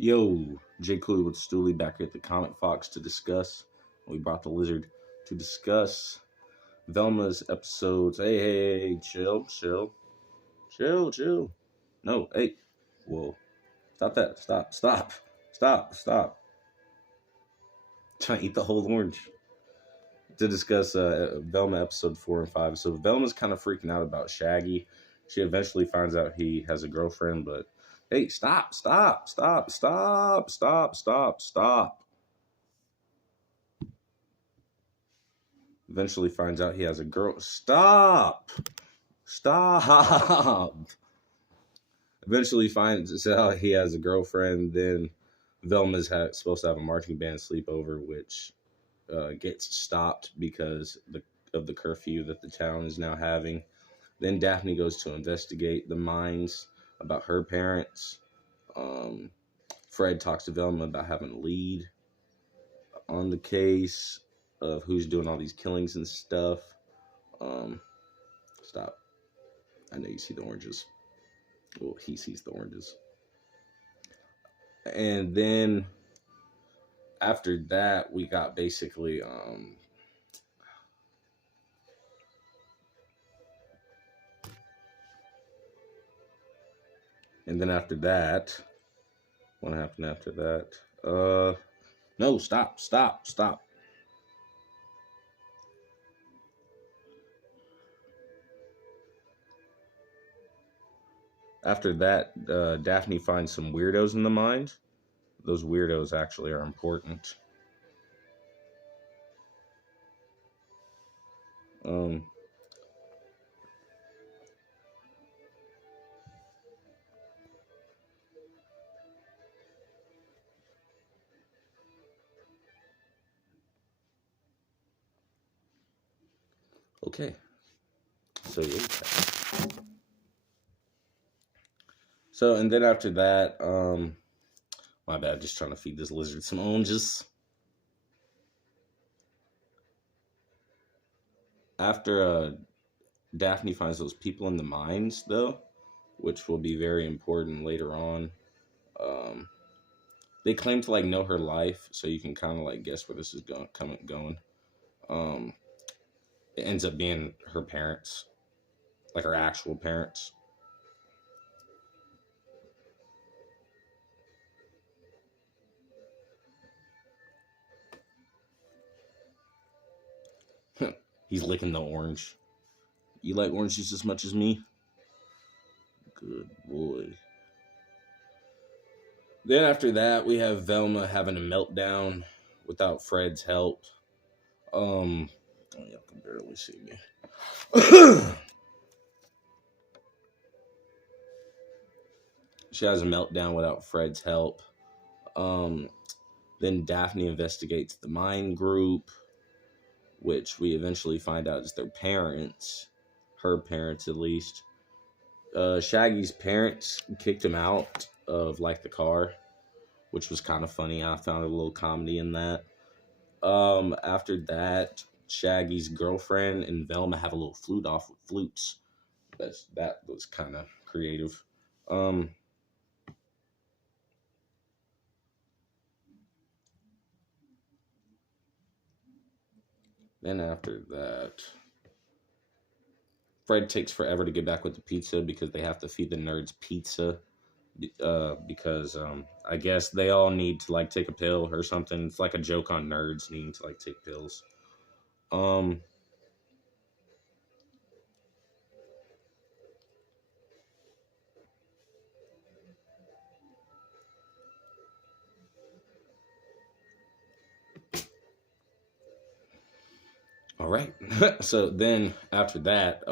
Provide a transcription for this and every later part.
Yo, J. Cooley with Stooley back here at the Comic Fox to discuss. We brought the lizard to discuss Velma's episodes. Hey, chill. No, hey, whoa, stop that, stop. Trying to eat the whole orange. To discuss Velma episode 4 and 5. So Velma's kind of freaking out about Shaggy. She eventually finds out he has a girlfriend, but hey, stop. Eventually finds out he has a girl. Stop. Eventually finds out he has a girlfriend. Then Velma's supposed to have a marching band sleepover, which gets stopped because of the curfew that the town is now having. Then Daphne goes to investigate the mines about her parents. Fred talks to Velma about having a lead on the case of who's doing all these killings and stuff. Stop. I know you see the oranges. Well, he sees the oranges. And then after that, we got basically and then after that, what happened after that? No, stop. After that, Daphne finds some weirdos in the mine. Those weirdos actually are important. Okay. So yeah. So and then after that, my bad, just trying to feed this lizard some oranges. After Daphne finds those people in the mines, though, which will be very important later on. They claim to know her life, so you can kind of guess where this is going. It ends up being her parents, like her actual parents. He's licking the orange. You like orange juice as much as me? Good boy. Then after that, we have Velma having a meltdown without Fred's help. Oh, y'all can barely see me. She has a meltdown without Fred's help. Then Daphne investigates the mine group, which we eventually find out is their parents. Her parents, at least. Shaggy's parents kicked him out of the car, which was kind of funny. I found a little comedy in that. After that, Shaggy's girlfriend and Velma have a little flute off with flutes. That was kind of creative. Then after that, Fred takes forever to get back with the pizza because they have to feed the nerds pizza. Because I guess they all need to take a pill or something. It's like a joke on nerds needing to take pills. All right. So then after that,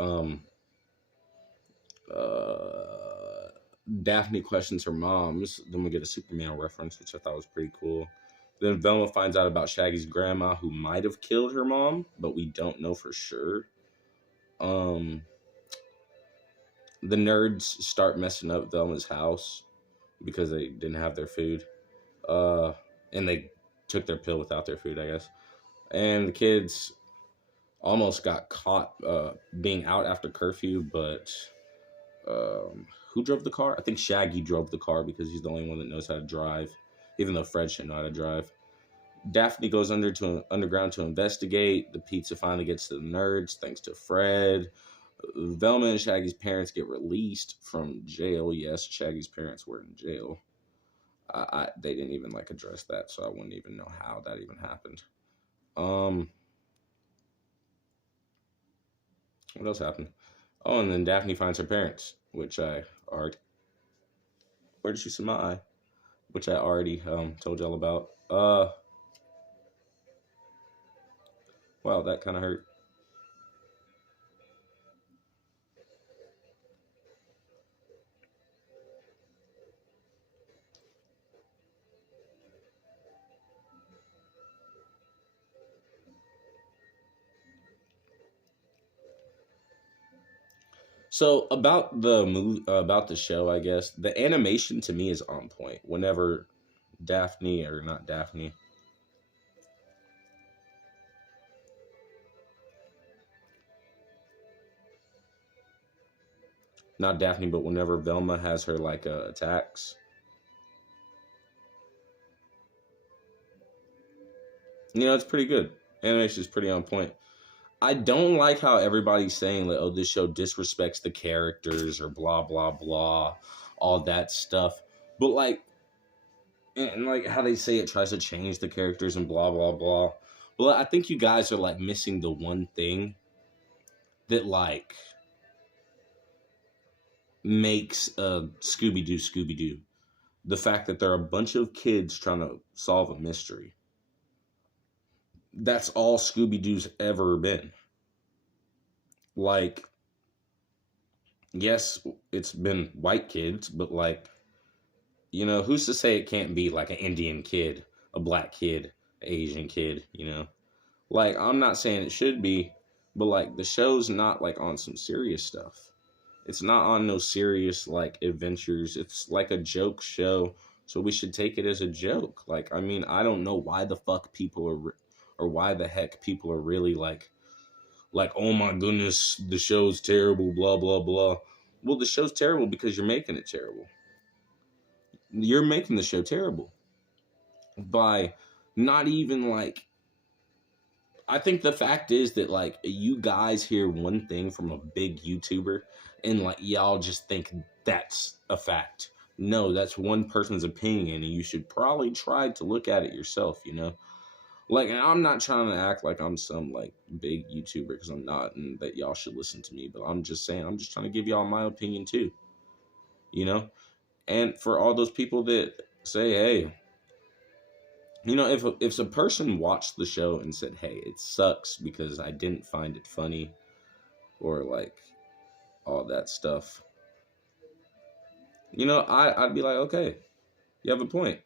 Daphne questions her moms. Then we get a Superman reference, which I thought was pretty cool. Then Velma finds out about Shaggy's grandma, who might have killed her mom, but we don't know for sure. The nerds start messing up Velma's house because they didn't have their food. And they took their pill without their food, I guess. And the kids almost got caught being out after curfew, but Who drove the car? I think Shaggy drove the car because he's the only one that knows how to drive, even though Fred should know how to drive. Daphne goes underground to investigate. The pizza finally gets to the nerds thanks to Fred. Velma and Shaggy's parents get released from jail. Yes, Shaggy's parents were in jail. They didn't even like address that, so I wouldn't even know how that even happened. What else happened? Oh, and then Daphne finds her parents, which I already. Where did she see my eye? Which I already told y'all about. Wow, that kind of hurt. So about the movie, about the show, I guess the animation to me is on point. Whenever Daphne or not Daphne, not Daphne, but whenever Velma has her like attacks, it's pretty good. Animation is pretty on point. I don't like how everybody's saying like, "Oh, this show disrespects the characters" or blah blah blah, all that stuff. But like, and like how they say it tries to change the characters and blah blah blah. But I think you guys are like missing the one thing that like makes Scooby Doo. The fact that there are a bunch of kids trying to solve a mystery. That's all Scooby Doo's ever been. Like, yes, it's been white kids, but like, who's to say it can't be like an Indian kid, a black kid, an Asian kid, Like, I'm not saying it should be, but like, the show's not like on some serious stuff. It's not on no serious like adventures. It's like a joke show, so we should take it as a joke. Like, I mean, I don't know why the fuck people are, or why the heck people are really like, oh my goodness, the show's terrible, blah blah blah. Well, the show's terrible because you're making it terrible. You're making the show terrible by not even like. I think the fact is that like you guys hear one thing from a big YouTuber and like y'all just think that's a fact. No, that's one person's opinion and you should probably try to look at it yourself. Like, and I'm not trying to act like I'm some like big YouTuber because I'm not, and that y'all should listen to me, but I'm just saying, I'm just trying to give y'all my opinion too. you know? And for all those people that say, hey, if a person watched the show and said, hey, it sucks because I didn't find it funny or like all that stuff, I'd be like, okay, you have a point.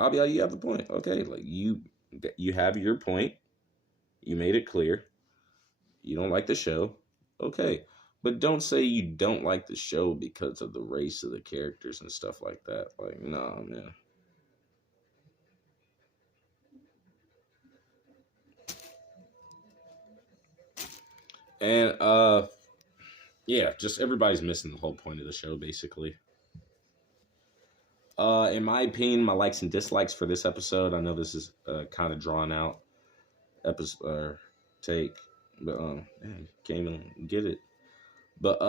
I'll be like, you have a point. Okay, like you have your point. You made it clear. You don't like the show. Okay. But don't say you don't like the show because of the race of the characters and stuff like that. Like, nah, man. And yeah, just everybody's missing the whole point of the show, basically. In my opinion, my likes and dislikes for this episode, I know this is kind of drawn out episode take, but can't even get it. But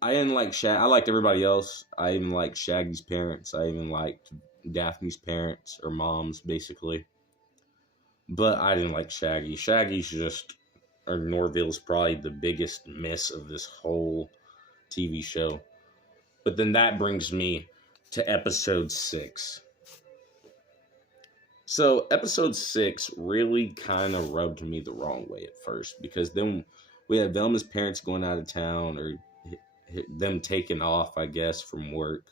I didn't like Shag. I liked everybody else. I even liked Shaggy's parents. I even liked Daphne's parents or moms, basically. But I didn't like Shaggy. Shaggy's just, or Norville's probably the biggest miss of this whole TV show. But then that brings me to episode 6. So episode 6 really kind of rubbed me the wrong way at first, because then we had Velma's parents going out of town, or them taking off, I guess, from work.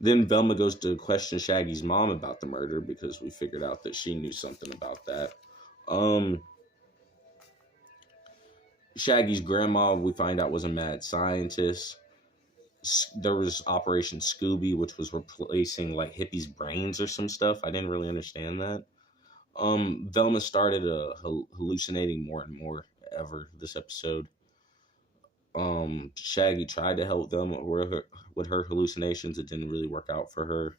Then Velma goes to question Shaggy's mom about the murder because we figured out that she knew something about that. Shaggy's grandma, we find out, was a mad scientist. There was Operation Scooby, which was replacing like hippies' brains or some stuff. I didn't really understand that. Velma started hallucinating more and more ever this episode. Shaggy tried to help them with her hallucinations. It didn't really work out for her.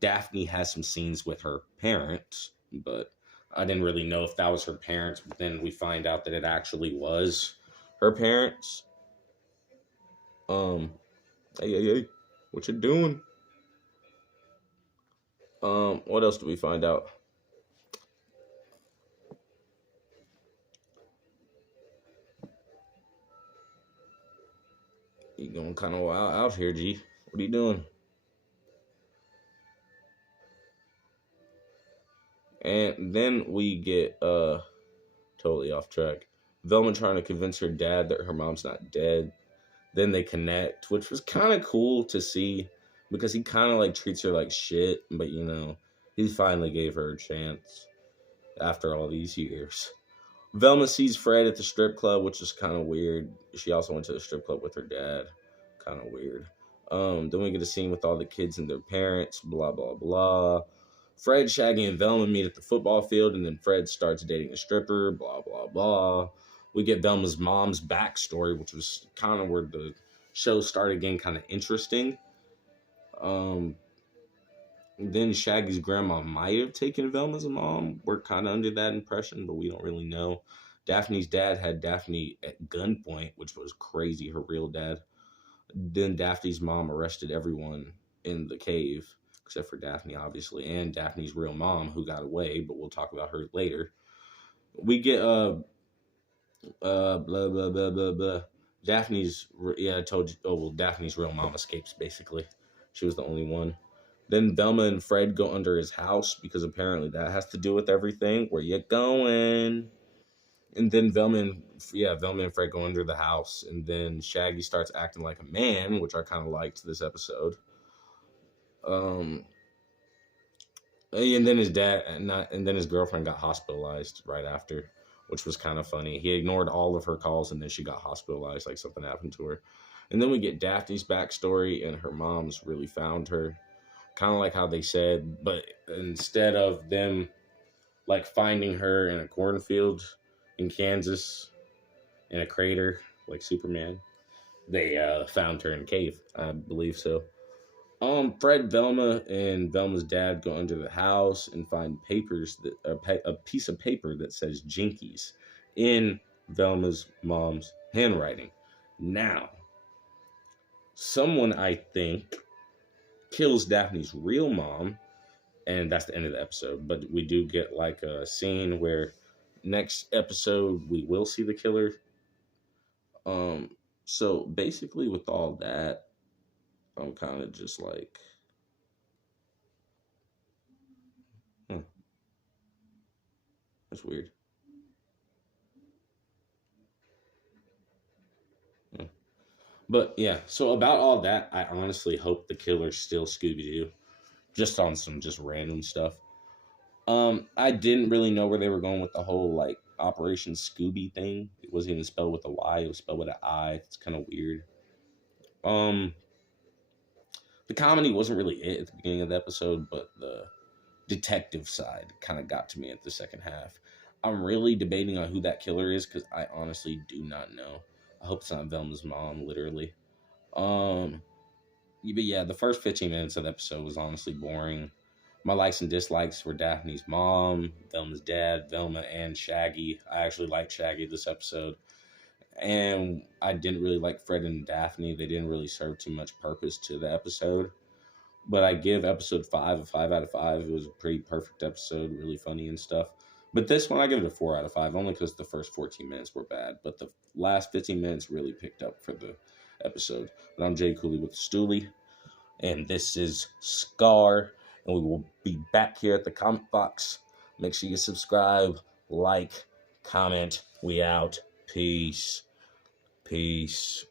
Daphne has some scenes with her parents, but I didn't really know if that was her parents. But then we find out that it actually was her parents. Um, hey, what you doing? What else do we find out? You going kind of out here, G? What are you doing? And then we get totally off track. Velma trying to convince her dad that her mom's not dead. Then they connect, which was kind of cool to see because he kind of like treats her like shit, but he finally gave her a chance after all these years. Velma sees Fred at the strip club, which is kind of weird. She also went to the strip club with her dad. Kind of weird. Then we get a scene with all the kids and their parents, blah, blah, blah. Fred, Shaggy, and Velma meet at the football field, and then Fred starts dating a stripper, blah, blah, blah. We get Velma's mom's backstory, which was kind of where the show started getting kind of interesting. Then Shaggy's grandma might have taken Velma's mom. We're kind of under that impression, but we don't really know. Daphne's dad had Daphne at gunpoint, which was crazy, her real dad. Then Daphne's mom arrested everyone in the cave, except for Daphne, obviously, and Daphne's real mom, who got away, but we'll talk about her later. We get blah blah blah blah blah. I told you. Oh well, Daphne's real mom escapes. Basically, she was the only one. Then Velma and Fred go under his house because apparently that has to do with everything. Where you going? And then Velma and Fred go under the house, and then Shaggy starts acting like a man, which I kind of liked this episode. Um, and then his girlfriend got hospitalized right after, which was kind of funny. He ignored all of her calls, and then she got hospitalized, like something happened to her. And then we get Daphne's backstory, and her mom's really found her, kind of like how they said, but instead of them like finding her in a cornfield in Kansas in a crater like Superman, they found her in a cave. I believe so. Fred, Velma, and Velma's dad go under the house and find papers that a piece of paper that says Jinkies in Velma's mom's handwriting. Now, someone I think kills Daphne's real mom, and that's the end of the episode. But we do get like a scene where next episode we will see the killer. So basically, with all that, I'm kind of just like, that's weird. But yeah, so about all that, I honestly hope the killer's still Scooby Doo, just on some just random stuff. I didn't really know where they were going with the whole like Operation Scooby thing. It wasn't even spelled with a Y; it was spelled with an I. It's kind of weird. Um, the comedy wasn't really it at the beginning of the episode, but the detective side kind of got to me at the second half. I'm really debating on who that killer is because I honestly do not know. I hope it's not Velma's mom, literally. Um, but yeah, the first 15 minutes of the episode was honestly boring. My likes and dislikes were Daphne's mom, Velma's dad, Velma, and Shaggy. I actually liked Shaggy this episode. And I didn't really like Fred and Daphne. They didn't really serve too much purpose to the episode. But I give episode 5 a 5 out of 5. It was a pretty perfect episode, really funny and stuff. But this one, I give it a 4 out of 5, only because the first 14 minutes were bad. But the last 15 minutes really picked up for the episode. But I'm Jay Cooley with Stoolie, and this is Scar. And we will be back here at the comment box. Make sure you subscribe, like, comment. We out. Peace. Peace.